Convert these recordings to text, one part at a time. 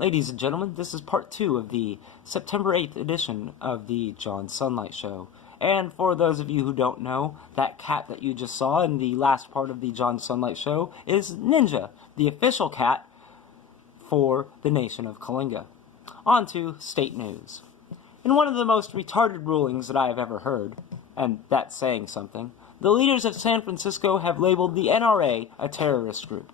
Ladies and gentlemen, this is part 2 of the September 8th edition of the John Sunlight Show. And for those of you who don't know, that cat that you just saw in the last part of the John Sunlight Show is Ninja, the official cat for the nation of Kalinga. On to state news. In one of the most retarded rulings that I have ever heard, and that's saying something, the leaders of San Francisco have labeled the NRA a terrorist group.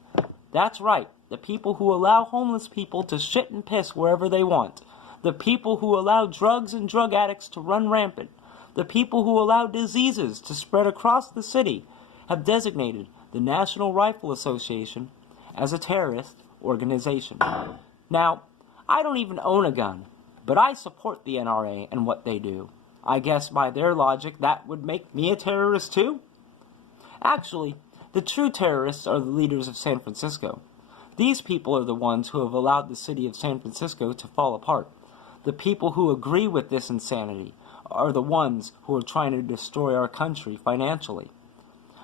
That's right. The people who allow homeless people to shit and piss wherever they want. The people who allow drugs and drug addicts to run rampant. The people who allow diseases to spread across the city have designated the National Rifle Association as a terrorist organization. Now, I don't even own a gun, but I support the NRA and what they do. I guess by their logic that would make me a terrorist too? Actually, the true terrorists are the leaders of San Francisco. These people are the ones who have allowed the city of San Francisco to fall apart. The people who agree with this insanity are the ones who are trying to destroy our country financially.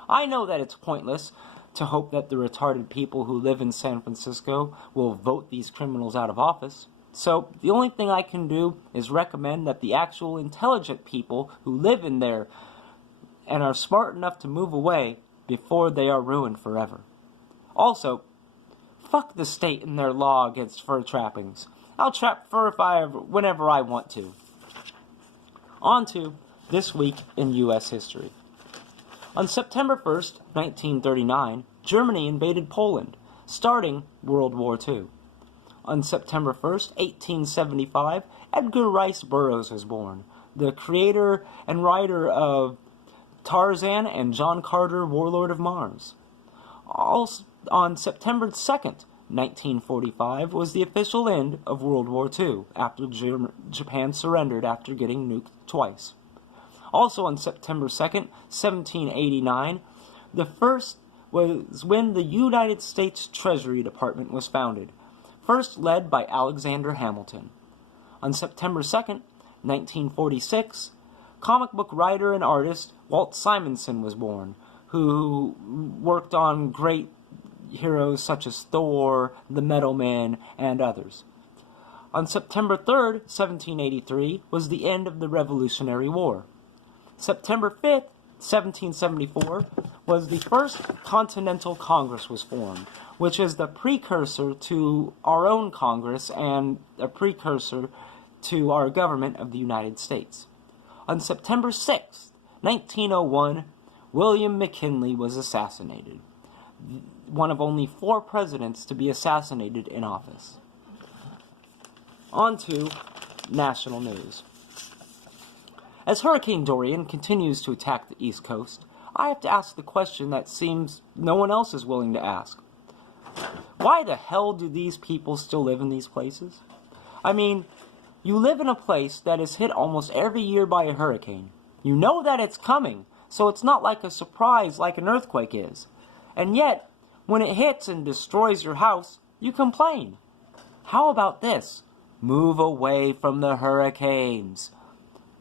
I know that it's pointless to hope that the retarded people who live in San Francisco will vote these criminals out of office. So the only thing I can do is recommend that the actual intelligent people who live in there and are smart enough to move away before they are ruined forever. Also, fuck the state and their law against fur trappings. I'll trap fur whenever I want to. On to This Week in U.S. History. On September 1st, 1939, Germany invaded Poland, starting World War II. On September 1st, 1875, Edgar Rice Burroughs was born, the creator and writer of Tarzan and John Carter, Warlord of Mars. Also, on September 2nd, 1945, was the official end of World War II, after Japan surrendered after getting nuked twice. Also on September 2nd, 1789, the first was when the United States Treasury Department was founded, first led by Alexander Hamilton. On September 2nd, 1946, comic book writer and artist Walt Simonson was born, who worked on great heroes such as Thor, the Metal Man, and others. On September 3rd, 1783, was the end of the Revolutionary War. September 5th, 1774, was the first Continental Congress was formed, which is the precursor to our own Congress and a precursor to our government of the United States. On September 6th, 1901, William McKinley was assassinated, one of only 4 presidents to be assassinated in office. On to national news. As Hurricane Dorian continues to attack the East Coast, I have to ask the question that seems no one else is willing to ask. Why the hell do these people still live in these places? I mean, you live in a place that is hit almost every year by a hurricane. You know that it's coming, so it's not like a surprise like an earthquake is. And yet, when it hits and destroys your house, you complain. How about this? Move away from the hurricanes.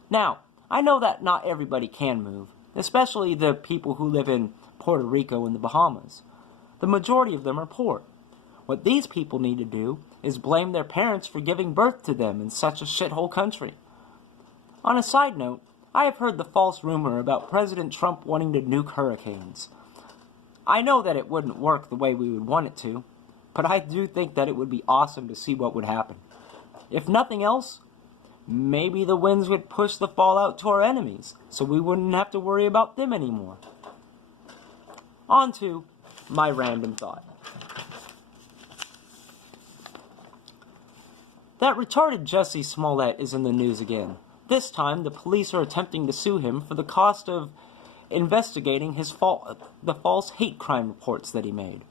Now, I know that not everybody can move, especially the people who live in Puerto Rico and the Bahamas. The majority of them are poor. What these people need to do is blame their parents for giving birth to them in such a shithole country. On a side note, I have heard the false rumor about President Trump wanting to nuke hurricanes. I know that it wouldn't work the way we would want it to, but I do think that it would be awesome to see what would happen. If nothing else, maybe the winds would push the fallout to our enemies, so we wouldn't have to worry about them anymore. On to my random thought. That retarded Jussie Smollett is in the news again. This time, the police are attempting to sue him for the cost of investigating the false hate crime reports that he made.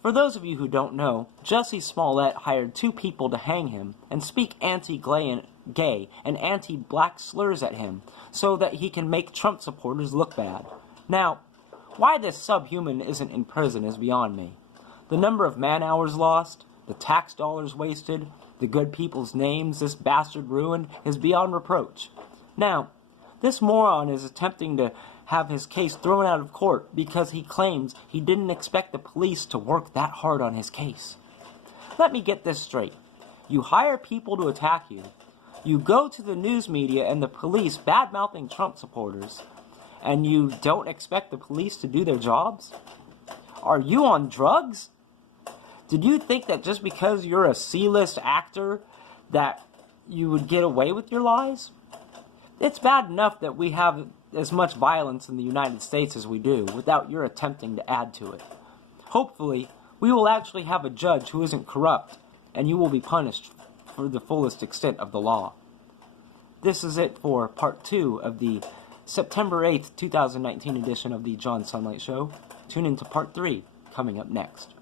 For those of you who don't know, Jussie Smollett hired 2 people to hang him and speak anti-gay and anti-black slurs at him so that he can make Trump supporters look bad. Now, why this subhuman isn't in prison is beyond me. The number of man-hours lost, the tax dollars wasted, the good people's names this bastard ruined is beyond reproach. Now, this moron is attempting to have his case thrown out of court because he claims he didn't expect the police to work that hard on his case. Let me get this straight. You hire people to attack you. You go to the news media and the police bad-mouthing Trump supporters, and you don't expect the police to do their jobs? Are you on drugs? Did you think that just because you're a C-list actor that you would get away with your lies? It's bad enough that we have as much violence in the United States as we do without your attempting to add to it. Hopefully, we will actually have a judge who isn't corrupt, and you will be punished for the fullest extent of the law. This is it for part 2 of the September 8th, 2019 edition of the John Sunlight Show. Tune in to part 3 coming up next.